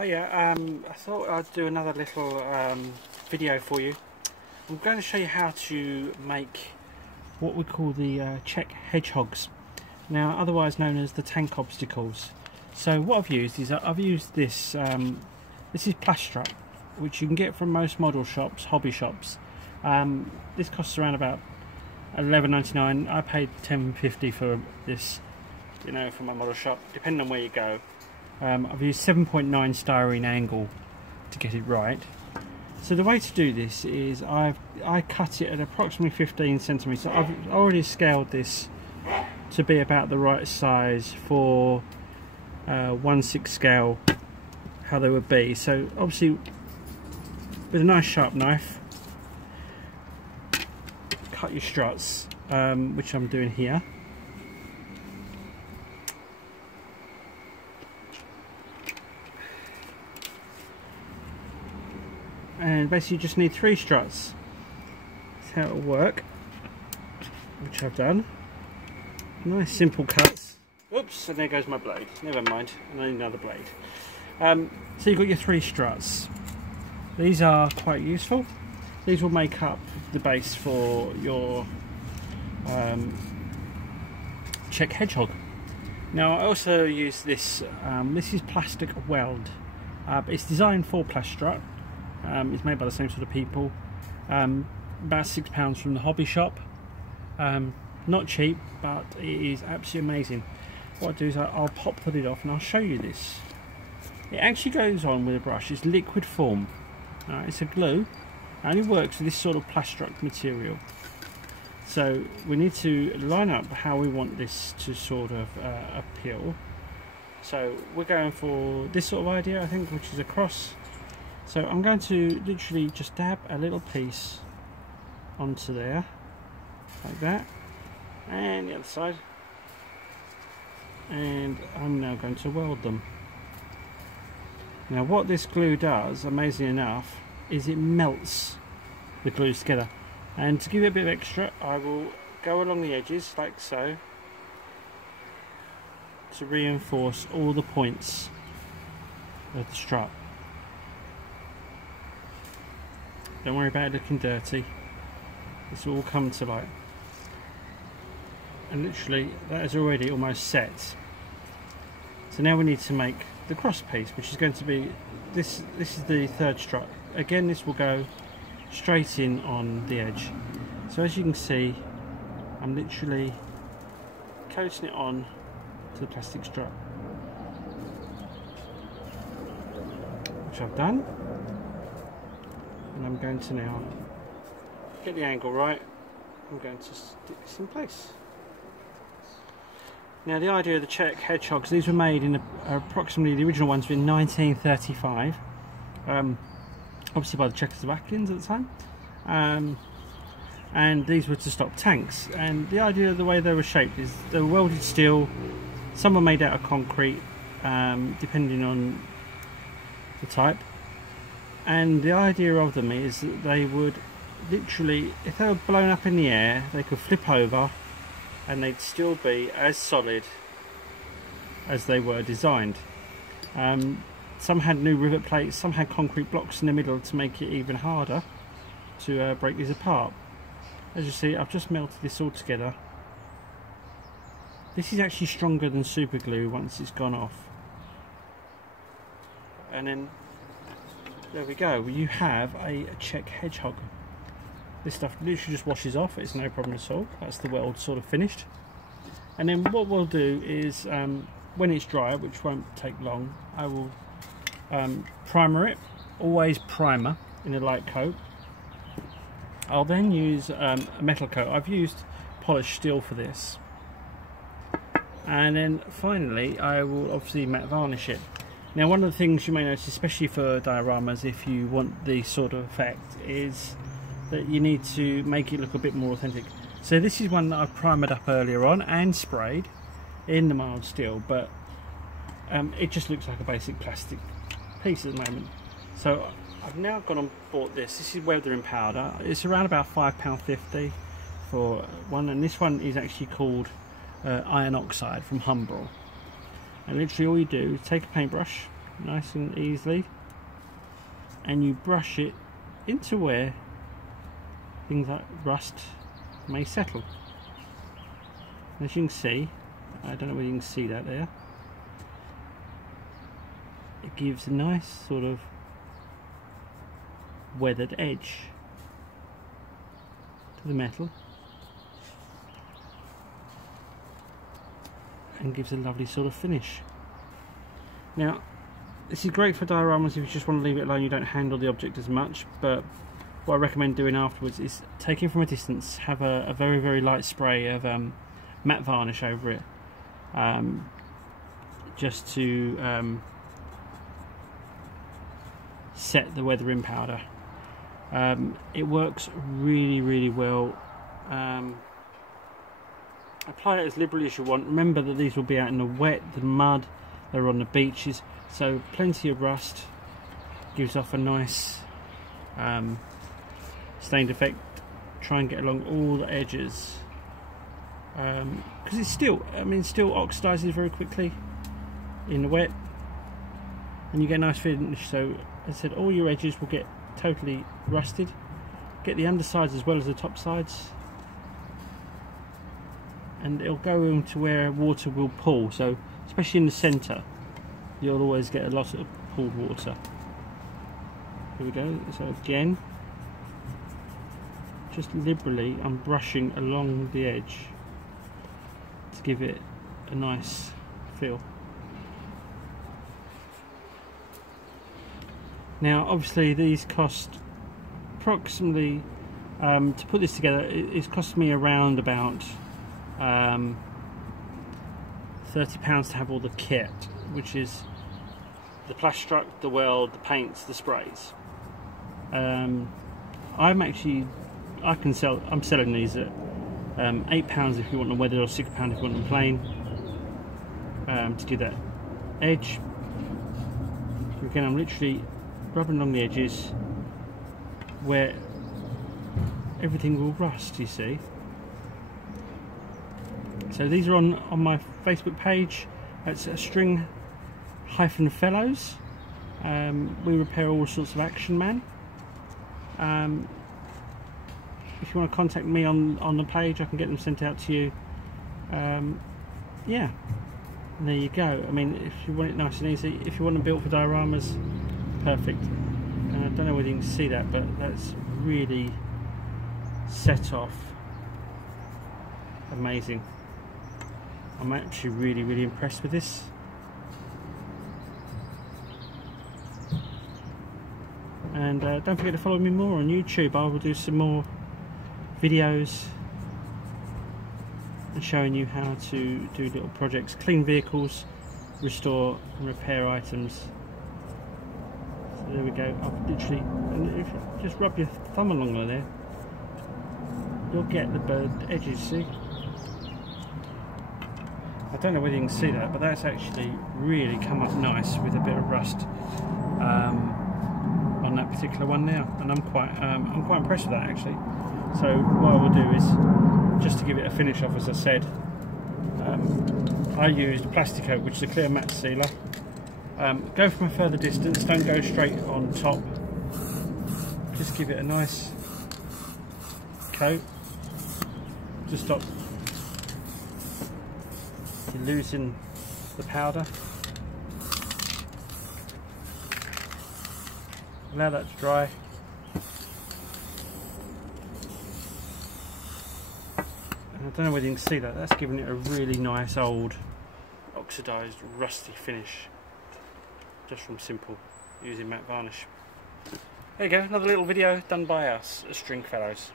Hiya, I thought I'd do another little video for you. I'm going to show you how to make what we call the Czech Hedgehogs, now otherwise known as the tank obstacles. So what I've used is this, this is plaster, which you can get from most model shops, hobby shops. This costs around about $11.99. I paid $10.50 for this, you know, from my model shop, depending on where you go. I've used 7.9 styrene angle to get it right. So the way to do this is I cut it at approximately 15 centimeters. I've already scaled this to be about the right size for 1/6 scale, how they would be. So obviously with a nice sharp knife, cut your struts, which I'm doing here. And basically you just need 3 struts. That's how it'll work, which I've done. Nice simple cuts. Oops, and there goes my blade. Never mind, I need another blade. So you've got your 3 struts. These are quite useful. These will make up the base for your Czech Hedgehog. Now I also use this, this is plastic weld. It's designed for plaster. It's made by the same sort of people. About £6 from the hobby shop. Not cheap, but it is absolutely amazing. What I do is I'll pop the lid off and I'll show you this. It actually goes on with a brush. It's liquid form. It's a glue. It only works with this sort of plaster material. So we need to line up how we want this to sort of appeal. So we're going for this sort of idea, I think, which is a cross. So I'm going to literally just dab a little piece onto there, like that, and the other side, and I'm now going to weld them. Now what this glue does, amazingly enough, is it melts the glues together. And to give it a bit of extra, I will go along the edges like so to reinforce all the points of the strut. Don't worry about it looking dirty. This will all come to light. And literally that is already almost set. So now we need to make the cross piece, which is going to be this is the 3rd strut. Again, this will go straight in on the edge. So as you can see, I'm literally coating it on to the plastic strut, which I've done. And I'm going to now get the angle right. I'm going to stick this in place. Now the idea of the Czech Hedgehogs, these were made in approximately, the original ones were in 1935, obviously by the Czechoslovakians at the time, and these were to stop tanks. And the idea of the way they were shaped is they were welded steel, some were made out of concrete, depending on the type. And the idea of them is that they would literally, if they were blown up in the air, they could flip over and they'd still be as solid as they were designed. Some had new rivet plates, some had concrete blocks in the middle to make it even harder to break these apart. As you see, I've just melted this all together. This is actually stronger than super glue once it's gone off. And then there we go, you have a Czech Hedgehog. This stuff literally just washes off, it's no problem at all. That's the weld sort of finished. And then what we'll do is, when it's dry, which won't take long, I will primer it, always primer in a light coat. I'll then use a metal coat. I've used polished steel for this. And then finally I will obviously matte varnish it. Now one of the things you may notice, especially for dioramas, if you want the sort of effect, is that you need to make it look a bit more authentic. So this is one that I've primered up earlier on and sprayed in the mild steel, but it just looks like a basic plastic piece at the moment. So I've now gone and bought this. This is weather in powder. It's around about £5.50 for one, and this one is actually called iron oxide from Humbrol. And literally all you do is take a paintbrush, nice and easily, and you brush it into where things like rust may settle. As you can see, I don't know whether you can see that there, it gives a nice sort of weathered edge to the metal and gives a lovely sort of finish. Now this is great for dioramas if you just want to leave it alone, you don't handle the object as much, but what I recommend doing afterwards is taking from a distance, have a very, very light spray of matte varnish over it, just to set the weathering powder. It works really, really well. Apply it as liberally as you want. Remember that these will be out in the wet, the mud, they're on the beaches, so plenty of rust, gives off a nice stained effect. Try and get along all the edges, because it's still, still oxidizes very quickly in the wet, and you get a nice finish. So as I said, all your edges will get totally rusted. Get the undersides as well as the top sides, and it'll go into where water will pool, so especially in the center you'll always get a lot of pooled water. Here we go. So again, just liberally I'm brushing along the edge to give it a nice feel. Now obviously these cost approximately, to put this together, it's cost me around about £30 to have all the kit, which is the plastruct, the weld, the paints, the sprays. I'm selling these at £8 if you want them weathered, or £6 if you want them plain, to give that edge. Again, I'm literally rubbing along the edges where everything will rust, you see. So these are on my Facebook page. It's String-Fellows. We repair all sorts of action man. If you want to contact me on the page, I can get them sent out to you. Yeah, there you go. If you want it nice and easy, if you want them built for dioramas, perfect. And I don't know whether you can see that, but that's really set off amazing. I'm actually really, really impressed with this. And don't forget to follow me more on YouTube. I will do some more videos and showing you how to do little projects, clean vehicles, restore and repair items. So there we go. I've literally, and if you just rub your thumb along there, you'll get the bird edges, see? I don't know whether you can see that, but that's actually really come up nice with a bit of rust on that particular one now, and I'm quite impressed with that actually. So what I will do is, just to give it a finish off, as I said, I used Plasticoat, which is a clear matte sealer. Go from a further distance, don't go straight on top. Just give it a nice coat to stop you losing the powder. Allow that to dry. And I don't know whether you can see that, that's giving it a really nice old oxidised rusty finish, just from simple using matte varnish. There you go, another little video done by us at String Fellows.